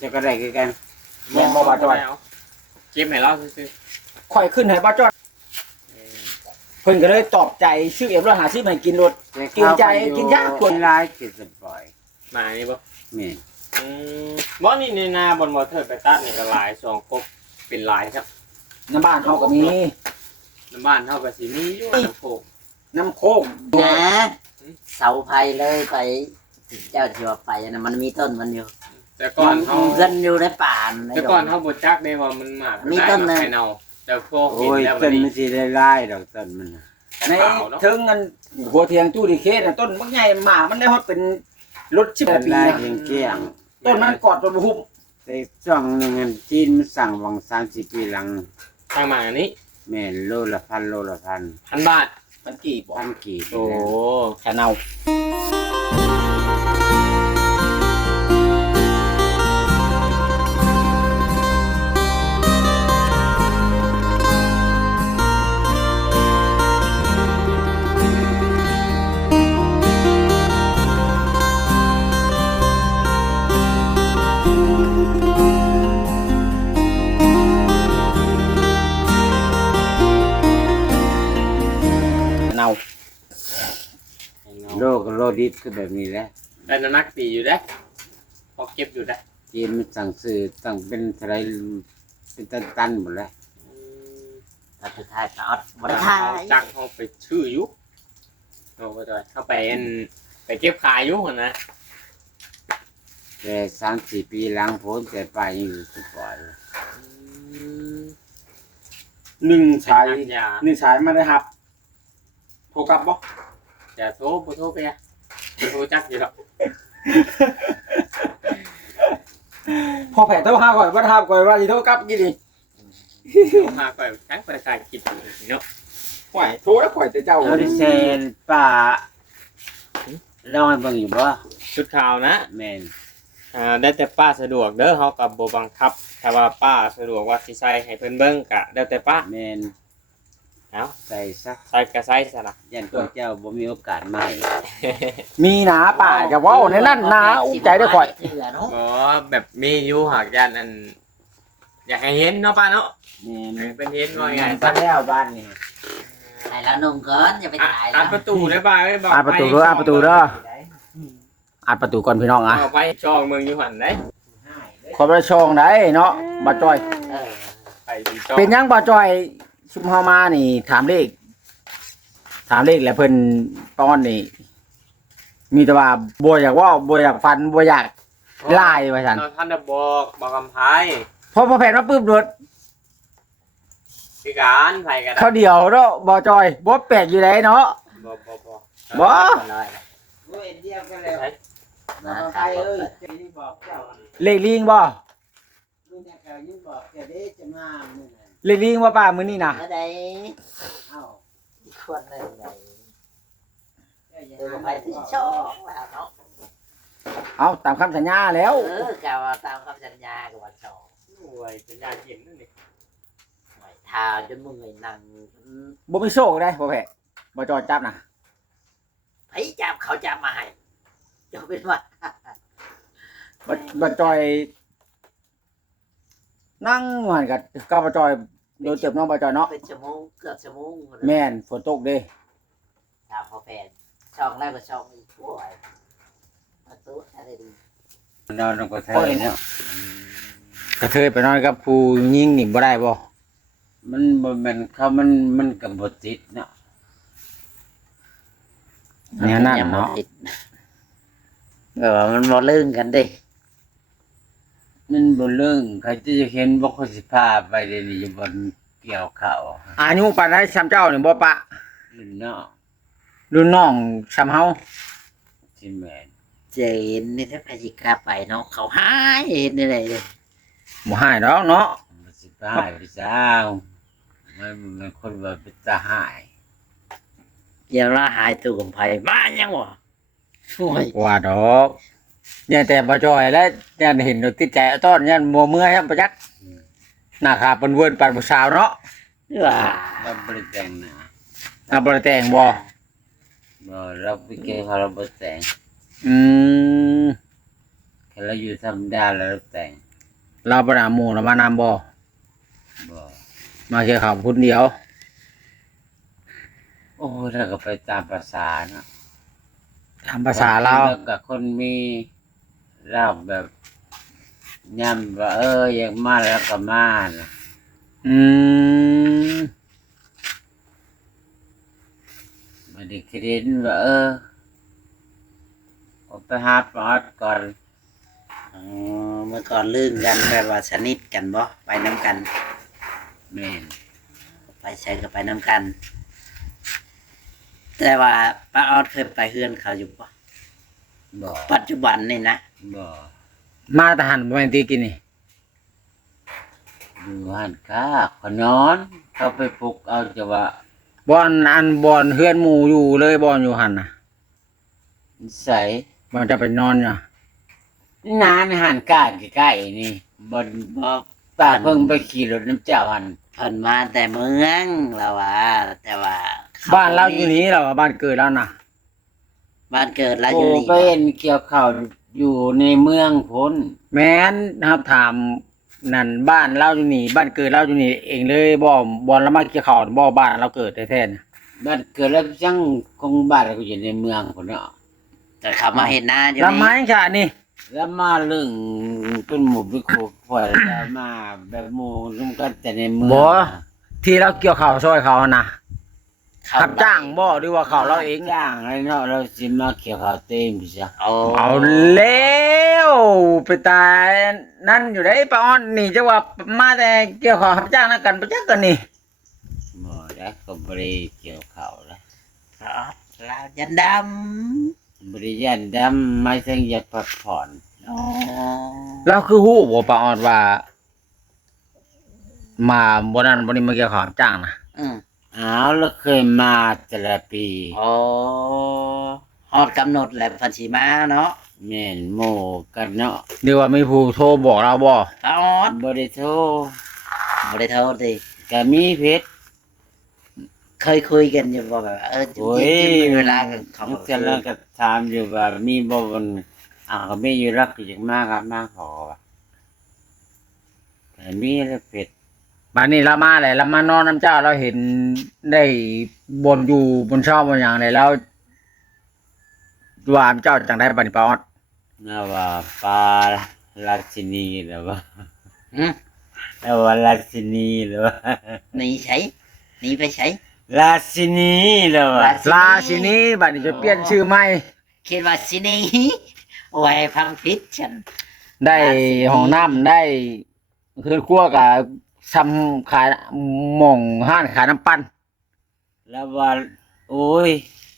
จะก็ได้คือกันแม่นบ่บ่จอยเก็บให้เราซื่อค่อยขึ้นให้บ่จอยเพิ่นก็เลยตอบใจซื้อ150ให้กินรถ กินใจกินยากกว่าหลายกินสบายๆมานี่บ่แม่นบ่นี่ในนาบนบ่เทิดไปตัดนี่ก็หลาย2กบเป็นหลายครับน้ำบ้านเฮาก็มีน้ำบ้านเฮาก็สิมีอยู่น้ำโขงน้ำโคกนะเสาไฟเลยไปเจ้าที่ว่าไปนะมันมีต้นมันอยู่แต่ก่อนเฮาเงินอยู่ในป่าในแต่ก่อนเฮาบ่จักได้ว่ามันมากมีต้นเลยให้เนาแต่พอโอ้เห็นยแล้วต้นนี่มันสิได้หลายดอกต้นมันน่ะในถึงกันหัวเทียงจู้ดีเคสน่ะต้นบักใหญ่หมามันได้ฮอดเป็นรถ10 ต้นปีหลายนะเกลี้ยงต้นมันกอดต้นหุ้มแต่ช่วงหนึงอันจีนมันสั่งวัง30 ปีหลังทางมาอันนี้แม่นโลละพันโลละพัน 1,000 บาทมันกี่บ่พันกี่โอ้แค่เนาเนาโลก็โลดิบคือแบบนี้แหละได้น้ำหนักดีอยู่เด้พอเก็บอยู่เด้จีนมันสั่งซื้อตั้งเป็นเท่าไหรเป็นตันๆหมดแล้วถ้าสุดท้ายก็เอาบ่ถ้าได้เฮาจักเฮาไปชื่ออยู่เอาไปด้วยเข้าไปอันไปเก็บขายอยู่หั่นนะแต่3-4 ปีหลังพ้นแต่ป่ายังอยู่สุดปล่อยเลย 1ชายเป็นยา 1ชายมาได้ครับโทรกลับบ่จะโทรบ่โทรไปอ่ะบ่โทรจักอยู่หรอกพอแผ่โทรหาก่อนบ่ถามก่อนว่าสิโทรกลับกี่ดิโทรหาไปทั้งไปถ่ายคลิปอยู่เนาะห่วยโทรแล้วข่อยแต่เจ้าเอาดิเซนป่าลองให้เบิ่งอยู่บ่ชุดขาวนะแม่นได้แต่ป้าสะดวกเด้อเฮาก็บ่บังคับถ้าว่าป้าสะดวกว่าสิใส่ให้เพิ่นเบิ่งก็แล้วแต่ป้าแม่นเอ้าใส่ซักใส่ก็ใส่ซะล่ะยันพวกเจ้าบ่มีโอกาสใหม่มีหนาป่าจะเว้าในนั้นหนาอุ้มใจได้อข่อยเชื่อเนาะอ๋อแบบมีอยู่หากย่านอันอยากให้เห็นเนาะป้าเนาะแม่นให้เพิ่นเห็นว่าไงบ้านแล้วบ้านนี่ให้แล้วนุ่มก่อนอย่าไปถ่ายอัดประตูได้ป้าเอ้ยบอกอ่านประตูเด้ออ่านประตูเด้ออ่านประตูก่อนพี่น้องอ่ะเอาไปช่องเมืองอยู่หั่นเด้ขอประชองได้เนาะบ่จ้อยเออไปเป็นช่องเป็นหยังบ่จ้อยชุมเฮามานี่ถามเลขแล้วเพิ่นตอนนี่มีแต่ว่าบ่อยากเว้าบ่อยากฟันบ่อยากไล่ว่าซั่นเราท่านได้บอกคำไพพอแผ่นมาปึ๊บโดดพิการไผก็ได้เขาเดียวเนาะบ่จ้อยบ่แปลกอยู่ไหนเนาะบ่บ่เลยโอ้ยเดียวกันแล้วนะใครเอ้ยจะนี่บอกเจ้าเลขลิงบ่มึงเนี่ยก็ยิ่งบอกแกเด้จะมามื้อนั้นเลขลิงว่าป้ามื้อนี้น่ะแล้วได้เอ้าควรเลยไงเจ้าอย่าเออหาไปที่ช่องแล้วเนาะเอาตามคำสัญญาแล้วเออกล่าวตามคำสัญญากับวันช่องโอ้ยเป็นยาเย็นนั่นนี่ทาจนมึงไอ้นั่งบ่มีโชคได้บ่แพ้บ่จ้อยจับน่ะไผจับเขาจับมาให้จะเป็นว่าบ่จ้อยนั่งอยู่หั่นกับบ่จ้อยโดนเจ็บน้องบ่จ้อยเนาะเป็นชั่วโมงเกือบชั่วโมงแม่นฝนตกเด้ตามพอแฟนช่องแรกก็ช่องอีกโอ้ยประตูอะไรดีนอนก็เท่เนาะกระเทยไปนอนกับผู้หญิงนี่บ่ได้บ่มันบ่แม่นเขามันก็บ่ติดเนาะเนี่ยนั่นเนาะเออมันบ่ลื่นกันดิมันบ่เรื่องเขาจะเห็นบ่เขาสิพาไปเดี๋ยวนี้อยู่บนเกี่ยวข้าวอายุปานใดซ้ำเจ้านี่บ่ปะรุ่นเนาะรุ่นน้องซ้ำเฮาที่แม่นเจนนี่ถ้าใครสิกล้าไปเนาะเขาหายเห็นได้เลยบ่หายดอกเนาะบ่สิพาไปเจ้าวมันคนว่าเป็นตาหายอย่าละหายตัวกับไผมายังวะโอ้ยว่าดอกเนี่ยแต่บ่จ้อยแล้วเนี่ยเห็นติดใจเอาต้อนเนี่ยมัวเมื่อยครับประจักษ์หน้าขาเปิ้นเวิ้นปานผู้สาวเนาะว่าเราบ่ได้แต่งหน้าน่าบ่ได้แต่งบ่บ่เราไปเกี่ยวเขาเราบ่แต่งอืมแค่เราอยู่ธรรมดาแล้วเราแต่งเราบ่นำหมู่เรามานำบ่บ่มาเกี่ยวข้าวคนเดียวโอ้ยแล้วก็ไปตามภาษาเนาะตามภาษาเราแล้วก็คนมีเล่าแบบย่ำว่าอยากมาแล้วก็มานะอืมมันได้คิดว่าเอาไปหาปอดก่อนอ๋อเมื่อก่อนลื่นกันแบบว่าสนิทกันบ่ไปน้ำกันแม่นไปใช้ก็ไปน้ำกัน แต่ว่าป้าออดเคยไปเฮือนเขาอยู่ปะบ่ปัจจุบันนี่นะบ่มาทหารบ่แม่นตีกินนี่อยู่หันค้าขนอนเขาไปปลุกเอาจะว่าบ่อนอันบ่อนเฮือนหมู่อยู่เลยบ่อนอยู่หั่นน่ะใส่บ่อนจะไปนอนอยู่นานหันก้าใกล้ๆนี่บนบ่ป้าเพิ่งไปขี่รถน้ำเจ้าหันเพิ่นมาแต่เมืองเราว่าแต่ว่าขบ้านเราอยู่นี้เราบ้านเกิดเราน่ะบ้านเกิดเราโอ้อยู่นี่ไปเห็นเกี่ยวข้าวอยู่ในเมืองพ้นแม้นนะครับถามนั่นบ้านเราอยู่นี่บ้านเกิดเราอยู่นี่เองเลยบ่เรามาเกี่ยวข้าวบ่บ้านเราเกิดแท้ๆน่ะบ้านเกิดแล้วจังคงบ้านเราก็อยู่ในเมืองคนเนาะแต่เขามาเห็นหน้าอยู่ลำไม้นี่ชานี่แล้วมาเรื่องเป็นหมู่เป็นครูฝ่ายแล้วมาแบบหมู่ร่วมกันแต่ในเมืองบ่ที่เราเกี่ยวข้าวซอยเขาน่ะเขารับจ้างบ่หรือว่าข้าวเราเองจ้างอะไรเนาะเราสิมาเกี่ยวข้าวเต็มจ้ะเอาเอาแล้วไปตายนั่นอยู่ได้ป้าอ้อนนี่จะว่ามาแต่เกี่ยวข้าวรับจ้างนักกันบ่จักกันนี่บ่ได้ก็บ่ได้เกี่ยวข้าวแล้วครับเรายันดบริยานดำไม่ต้องอยากพักผ่อนำอ๋อเราคือฮู้บ่ป้าอ้อนว่า มาบ่นั้นบ่นี้มาเกี่ยวข้าวรับจ้างนะอืมอ้าวแล้วเคยมาแต่ละปีอ๋อฮอดกำหนดแหละพันชีมาเนาะแม่นโมกันเนาะหรือว่ามีผู้โทรบอกเราบ่ป้าออดบริโทรบ่ได้โทษดิก็มีเพชรเคยคุยกันอยู่บ่แบบจุ๊โอ้บยจิ๊บจิ๊บมีเวลาเขานักแล้วก็ถามอยู่ว่ามีบ่บนก็ไม่อยู่รักอยู่มากครับมากขอว่ะแต่มีแล้วเพชรบัดนี้เรามาแล้วเรามานอนน้ำเจ้าเราเห็นได้บนอยู่บนชอบบนหยังได้แล้วว่าเจ้าจังได้บัดนี้ป้าอ้อนน่าว่าปลาราชินีหรือว่าอืมน่าว่าราชินีหรือว่าหนีใช้หนีไปใช้ราชินีหรือว่าลาสินี้บัดนี้จะเปลี่ยนชื่อใหม่คิดว่าสิหนีโอ้ยฟังผิดฉันได้ห้องน้ำได้เฮือนครัวกับซ้ำขายหม่องห้านขายน้ำปั่นแล้วว่าโอ้ย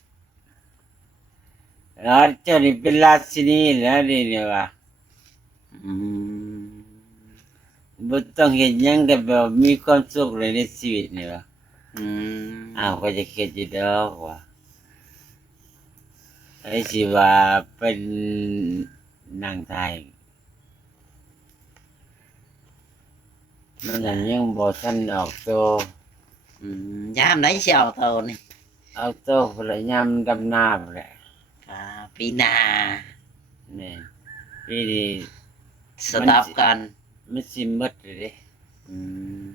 แล้วเจ้านี่เป็นราชินีแล้วนี่เนี่ยว่าอืมบ่ต้องเห็นหยังก็แบบมีความสุขเลยในชีวิตนี่ว่าอืมก็จะคิดอยู่ดอกว่าไอ้สิว่าเป็นนางไทยมันยังบ่ทันออกตัวอืมยามไหนสิเอาโตนี่เอาตัวพลยามดำน้ำแหละอ่าปีหน้านี่ปีนี้สต็อปกันมันสิหมดเลยเด้อืม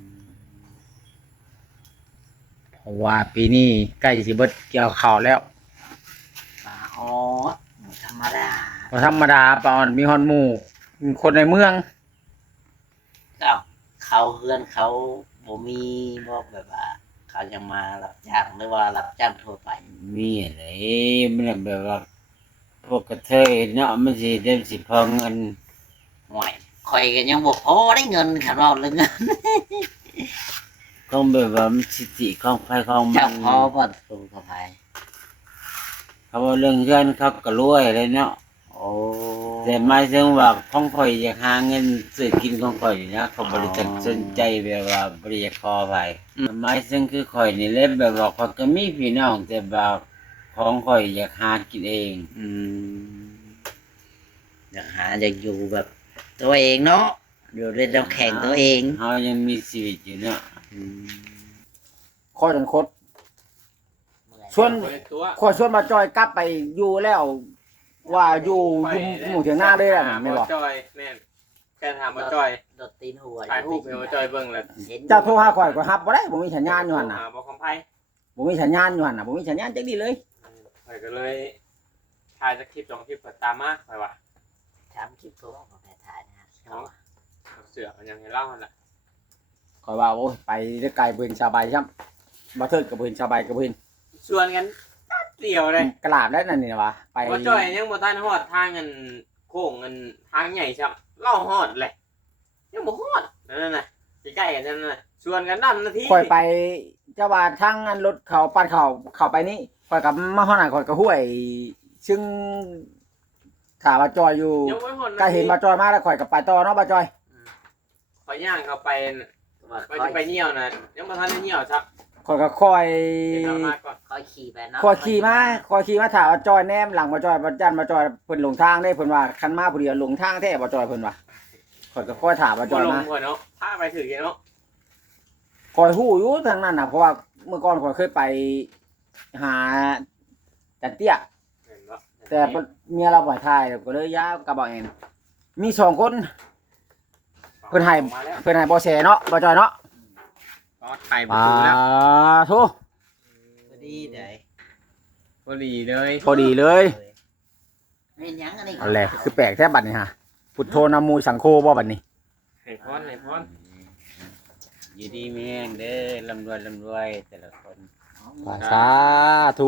เพราะว่าปีนี้ใกล้สิเบิดเกี่ยวข้าวแล้วป้าออดธรรมดาเพราะธรรมดาป้าอ้อนมีฮอนหมู่คนในเมืองเอ้าเขาเฮือนเขาบ่มีบ่แบบว่า เขายังมารับจ้างหรือว่ารับจ้างทั่วไปมีอะไรมันแบบว่าพวกกระเทยเนาะมันสิได้สิพอเงินห่วยข่อยก็ยังบ่พอได้เงินคันว่าเรื่องเงินต้องแบบว่ามันสิทธิของใครของมัเจ้าน พอบ่ตูกับไผเขาว่าเรื่องเงินเขาก็รวยเลยเนาะโอ้แต่หมายถึงว่าของข่อยอยากหาเงินซื้อกินของข่อยนี่นะเขาบริจาคสนใจแบบว่าบริจาคคอไปหมายถึงคือข่อยนี่แหละแบบว่าข่อยก็มีพี่น้องแต่แบบของข่อยอยากหากินเองอืมอยากหาอยากอยู่แบบตัวเองเนาะอยู่ในน้ำแข็งตัวเองเขายังมีชีวิตอยู่เนาะอืมข้อจนคดชวนข้อชวนมาจอยกลับไปอยู่แล้ว ว่าอยู่หมู่เถียงหน้าเลยแหละแม่นบ่จอยแม่นแค่ถามบ่จอยโดดตีนหัวถ่ายรูปให้บ่จอยเบิ่งแล้วเจ้าโทรหาข่อยก็รับบ่ได้บ่มีสัญญาณอยู่หั่นน่ะหาบ่คำไผบ่มีสัญญาณอยู่หั่นน่ะบ่มีสัญญาณจักดีเลยข่อยก็เลยถ่ายสักคลิป2คลิปก็ตามมาข่อยว่าถามคลิปโทรออกมาแพ้ถ่ายนะฮะเขาอะเอาเสือมันยังให้เล่าหั่นล่ะข่อยว่าโอ้ยไปได้ไกลบ่เห็นสบายซ้ำบ่เทิดก็บ่เห็นสบายก็บ่เห็นชวนกันแป๊บเดียวเลยกระลาบแล้วนั่นนี่นะวะไปบ่จอยยังบ่ทันฮอดทางเงินโค้งเงินทางใหญ่ซับเล่าฮอดแหละยังบ่ฮอดนั่นน่ะใกล้ๆกันนั่นน่ะชวนกันนำนาทีข่อยไปเจ้าว่าทางอันรถเขาปัดเข้าไปนี่ข่อยกับมาฮอดน่ะข่อยก็ห้วย ซึ่งถามว่าจอยอยู่ยังบ่ฮอดก็เห็นมาจอยมาแล้วข่อยก็ไปต่อเนาะบ่จอยข่อยย่างเข้าไปน่ะว่าข่อยจะไปเหี่ยวน่ะยังบ่ทันได้เหี่ยวซับข่อยก็คอยเดี๋ยวเอามาก่อนคอยขี่ไปเนาะคอยขี่มาถามว่าจอยแนมหลังบ่จอยบ่จันบ่จอยเพิ่นหลงทางได้เพิ่นว่าคันมาผู้เดียวหลงทางแท้บ่จอยเพิ่นว่าข่อยก็คอยถามว่าจบ่อยลงมาข่อยเนาะพาไปถึงเนาะคอยฮู้อยู่ทางนั้นน่ะเพราะว่าเมื่อก่อนข่อยเคยไปหาจันเตี้ยเห็นบ่แต่เมียเราบ่ให้ถ่ายก็เลยย้ายกระบอกเองมีสองคน เพิ่นให้มาแล้วเพิ่นให้บ่แสเนาะบ่จอยเนาะก็ไข่ประตูแล้วโทพอดีได้พอดีเลยพอดีเลยเห็นหยังอันนี้เอาแหละคือแปลกแท้บัดนี้ฮะพุทโธนะโมูสังโฆบ่บัดนี้ให้พรให้พรอยู่ดีมีแห้งเด้อร่ำรวยแต่ละคนสาธุ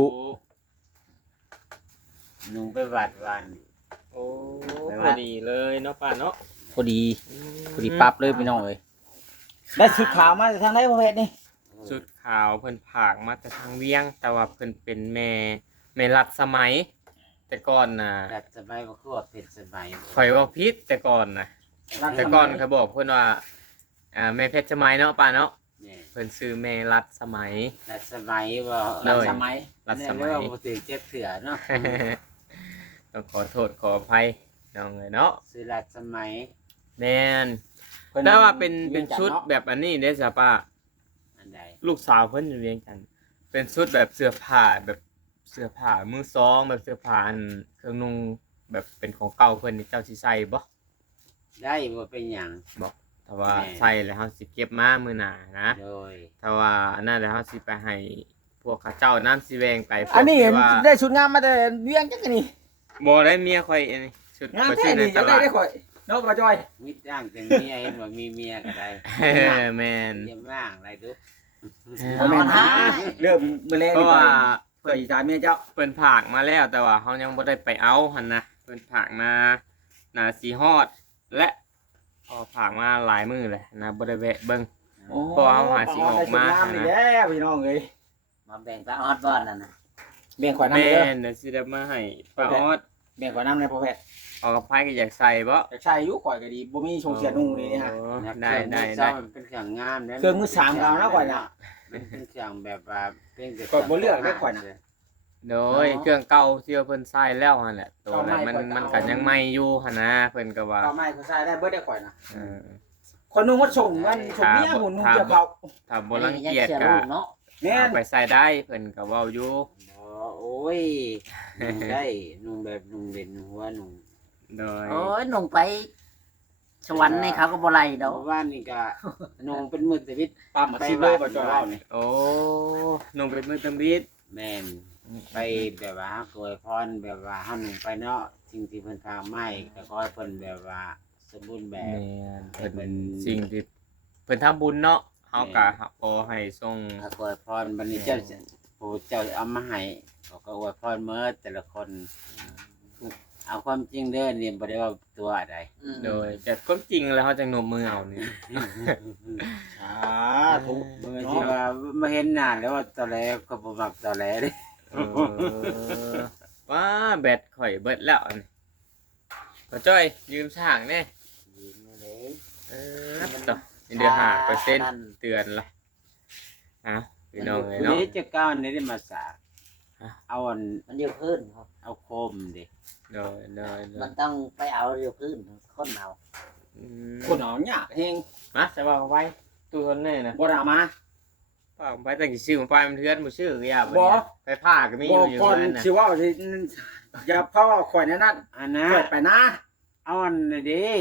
นุ่งไปวัดวันโอ้พอดีเลยเนาะป้าเนาะพอดีปั๊บเลยพี่น้องเอ้ยได้ชุดขาวมาจากทางไหนพ่อเพชรนี่สุดขาวเพิ่นผากมาแต่ทางเวียง แต่ว่าเพิ่นเป็นแม่รัดสมัย แต่ก่อนน่ะรัดสมัยบ่คือว่าเป็นสมัยข่อยว่าพิษแต่ก่อนน่ะแต่ก่อนเขาบอกเพิ่นว่าแม่เพชรสมัยเนาะป้าเนาะนี่เพิ่นซื้อแม่รัดสมัยรัดสมัยบ่เลยสมัยรัดสมัยเรีกว่าบ่ถือเจ็บเถื่อเนาะต้องขอโทษขออภัยน้องเอ้ยเนาะซื้อรัดสมัยแม่นแต่ว่าเป็นชุดแบบอันนี้เด้อจ้ะป้าอันใดลูกสาวเพิ่นอยู่เวียงจันทน์เป็นชุดแบบเสื้อผ้าแบบเสื้อผ้ามือสองแบบเสื้อผ้าอันเครื่องนุ่งแบบเป็นของเก่าเพิ่นนี่เจ้าสิใส่บ่ได้บ่เป็นหยังถ้าว่าแม่ใส่แล้วเฮาสิเก็บมามื้อหน้านะโดยถ้าว่าอันนั้นแล้วเฮาสิไปให้พวกเขาเจ้าน้ำสิแวงไปพวกอันนี้ที่ว่าได้ชุดงามมาแต่เวียงจังกันนี่บ่ได้เมียข่อยอันนี้ชุดงามข่อยแท้ซื้อในนี่ตจะได้ลาดได้ข่อยเนาะบ่จอยมิจ้างจังเมียเห็นว่ามีเมียก็ได้แม่นเยี่ยมมากอะไรดูบ่แม่นหาเริ่มมื้อแรกเพนี่ราะว่าเพิ่นสิถามเมียเจ้าเพิ่นผากมาแล้วแต่ว่าเฮายังบ่ได้ไปเอาหั่นนะเพิ่นผากมาน่าสิฮอดและพอผากมาหลายมื้อเลยนะบ่ได้แวะเบิ่ง เพราะว่าเอาหาสิ่งออกมาได้ชุดงนี่แหละพี่น้องเอ้ยมาแบ่งตาออดบ้านนั่นน่ะแบ่งข่อยนำแม่เด้อนเดี๋ยวสิได้มาให้ป้าออดแบ่งข่อยนำในพ่อแพทย์ออกกับไผก็อยากใส่บ่แต่ใช่อยู่ข่อยก็ดีบ่มีชงเสียนุ่งนี่นะฮะโอ้ได้ได้ได้ได้มันเป็นเครื่องงามนะเครื่องมือสามก็เอานะก่อนนะมันเป็นเครื่องแบบว่าเป็นก่อนบ่เลือกได้ก่อนนะโดยเครื่องเก่าที่ว่าเพิ่นใส่แล้วหั่นแหละตัวนั้นมันก็ยังใหม่อยู่หั่นนะเพิ่นก็ว่าเอาไม้เขาใส่ได้เบิดได้ข่อยนะเออคนนุ่งมันส่งมันส่งเมียหุ่นนุ่งเกี่ยวเขาถ้าบ่รังเกียจอันก็นี้ยังเสียลูกเนาะแม่นเอาไปใส่ได้เพิ่นก็เว้าอยู่อ๋อโอ้ยนุ่งได้นุ่งแบบนุ่งเด่นหัวนุ่งโดยโอ้ยหนุ่งไปสวรรค์นี่เขาก็บ่ไล่ดอกเพราะว่านี่ก็นุ่งเป็นมือชีวิตปั๊มมาซิเลยบ่จอยเว้านี่โอ้นุ่งเป็นมือตำบิดแม่นไปแบบว่าโกยพรแบบว่าเฮานุ่งไปเนาะสิ่งที่เพิ่นพามาให้ก็ขอให้เพิ่นแบบว่าสมบูรณ์แบบเพิ่นเป็นสิ่งที่เพิ่นทำบุญเนาะเฮาก็ขอให้ทรงถ้าโกยพรบัดนี้เจ้าผู้เจ้าเอามาให้เขาก็อวยพรเมื่อแต่ละคน เอาความจริงเด้อเนี่ยบ่ได้ว่าตัวอะไรโดยแต่ความจริงแล้วเฮาจังนมมือเอานี่สาธุเมื่อที่ว่ามาเห็นหน้าแล้วว่าตอแหลก็บ่มักตอแหลเด้เออว้าแบตข่อยเบิดแล้วอันนี้บ่จ้อยยืมช่างแน่ยิงเลยเออต่อเดือน5%เตือนละอ้าวพี่น้องเอ้ยเนาะนี่จะก้าวนี่ได้มาสากฮะเอาอันมันเดียวพื้นครับเอาโคมดิโดยมันต้องไปเอาเดียวพื้นคนเอาอืมคนเอายากแฮงมาจะบอกไว้ตู้ทนแน่นะบ่ได้เอามาป้าไปตั้งกี่ชื่อของป้ามันเทือนบ่ชื่อก็ยาบ่ไปผ้าก็มีอบ่ยู่ก่อนนั่นน่ะสิเว้าสิอย่าเพราะว่าข่อยแนั่นนั่นอันนะข่อยไปนะเอาอันนี้ดิอี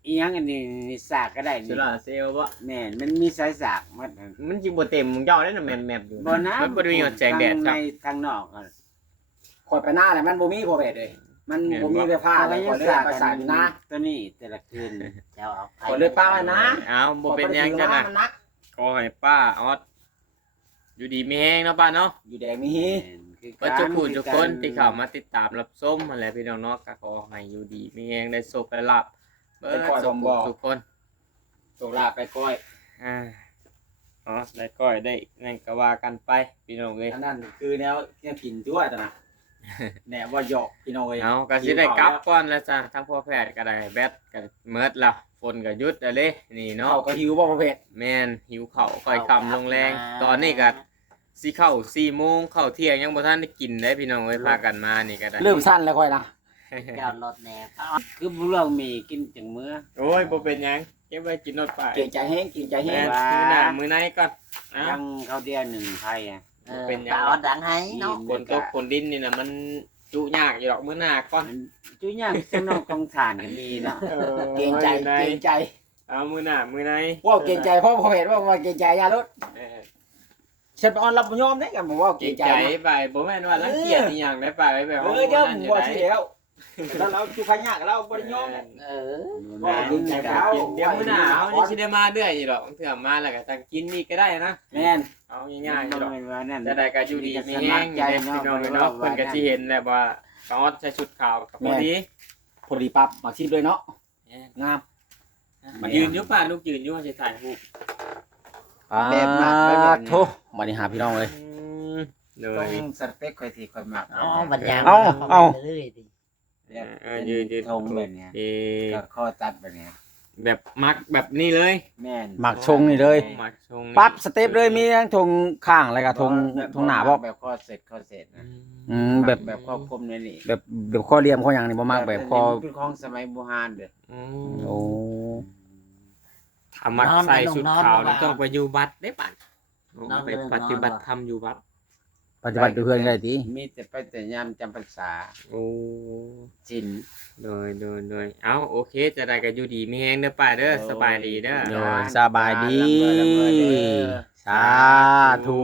อีหยังอันนี้นี่สากก็ได้สุนี่ราเซลล์บ่แม่นมันมีสายสากมันมันสิบ่เต็มมึงย่อได้น่ะแม่นๆอยู่บ่นะมันบ่ได้มีหยดแสงแดดทั้ครับในทางนอกอะข่อยไปหน้าเลยมันบ่มีบ่แบดเลยมันบ่มีไฟฟ้าเขาเลก็ยยัข่งอยเลยสากไปกันสายอยู่นะตัวนี้แต่ละคืนเจ้าเอาไปข่อยเลยป้าไว้นะเอาบ่เป็นหยังจ้ะนะมันนักขอให้ป้าออดอยู่ดีมีแฮงเนาะป้าเนาะอยู่แดงมีก็ทุกผู้ทุกคนที่เข้ามาติดตามรับชมนั่นแหละพี่น้องเนาะก็ขอให้อยู่ดีมีแฮงได้สุขได้ลาภเบิดทุกคนตกลาบไปก้อยอ๋อได้ก้อยได้นั่นก็ว่ากันไปพี่น้องเอ้ยอันนั้นคือแนวกินด้วยจ้ะนะแนวว่าหยอกพี่น้องเอ้ยเอาก็สิได้กลับก่อนแล้วจ้ะทั้งพ่อแพทย์ก็ได้แบตก็เมิดแล้วฝนก็หยุดแล้วเด้นี่เนาะเขาก็หิวบ่ประเภทแม่นหิวข้าวค่อยค่ำลงแรงตอนนี้ก็สิเข้า4โมงเข้าเที่ยงยังบ่ทันได้กินได้พี่น้องเอ้ยพากันมานี่ก็ได้เริ่มสั้นแล้วค่อยนะเจ้ารถแหน่คือบ่เรื่องมีกินจังมื้อโอ้ยบ่เป็นหยังเก็บไว้กินนอดไปเก่งใจแห้งเก่งใจแห้แม่งนมื้อไหนก่อนนะยังเขาเดียวหนึ่งไทยอ่ะเป็นหยังตาออดดังให้เนาะฝนตกฝนดินนี่น่ะมันจุยากอยู่ดอกมื้อหน้าก่อนมันจุยากจังนอกกองฐานก็มีเนาะเก่งใจเก่งใจเอามื้อหน้ามื้อไหนว่าเก่งใจพ่อประเภทว่าเก่งใจยารถเออฉันไปออนรับบ่ยอมได้กันผมว่าเกรเก่งงใจใจไปบ่แม่นว่ารังเกียจอีหยังได้ไปแบบเออเดี๋ยวผมว่าสิแล้วแล้วเราทุกขยากเราบ่ได้ยอมเออว่าเก่งใจเขาเดี๋ยวมื้อหน้าเฮานี่สิได้มาเรื่อยอยู่ดอกเถื่อมาแล้วก็จะกินนี่ก็ได้นะแม่นเอาง่ายๆอยู่ดอกว่านั่นจะได้ก็อยู่ดีมีแห้งอยู่เด้พี่น้องเนาะเพิ่นก็สิเห็นแหละว่าปาออดใส่ชุดขาวกับพอดีพอดีปั๊บมาชิดด้วยเนาะงามมายืนอยู่ป่าลูกยืนอยู่สิถ่ายรูปแบบหนักแบบโทมาดิหาพี่น้องเลยเลต้อย งสเปคค่อยสิค่อยมักอ๋อบัญญัติเอาเรื่อยๆดิยืนทงแบบเนี้ยเอก็ข้อตัดแบบเนี้ยแบบมักแบบนี้เลยแม่นหมักชงนี่เลยมักชงปั๊บสเต็ปเลยมีทั้งทงข้างอะไรกับทงหน้าบ่แบบข้อเสร็จนะแบบแบบข้อคมนี่นี่แบบข้อเรียมข้อหยังนี่บ่มากแบบข้อเป็นของสมัยโบราณเด้อโอ้ถ้ามักใส่ชุดขาวนี่ต้องไปอยู่วัดได้ป่ะไปปฏิบัติธรรมอยู่วัดปฏิบัติอยู่เพื่อนได้ติมีแต่ไปแต่ยามจำพรรษาโอ้จินโดยเอาโอเคจะได้ก็อยู่ดีมีแฮงเด้อป้าเด้อสบายดีเด้อโดยสบายดีสาธุ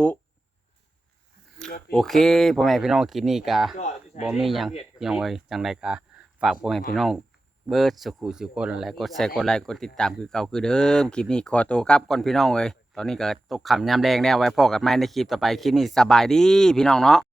โอเคพ่อแม่พี่น้องกินนี่กะบ่มีหยังพี่น้องเอ้ยจังไดกะฝากพ่อแม่พี่น้องเบิดสุขุสุขคนนั่นแหละกดแชร์กดไลค์กดติดตามคือเก่าคือเดิมคลิปนี้ขอตัวกลับก่อนพี่น้องเอ้ยตอนนี้ก็ตกค่ำยามแดงแล้วไว้พอกันใหม่ในคลิปต่อไปคลิปนี้สบายดีพี่น้องเนาะ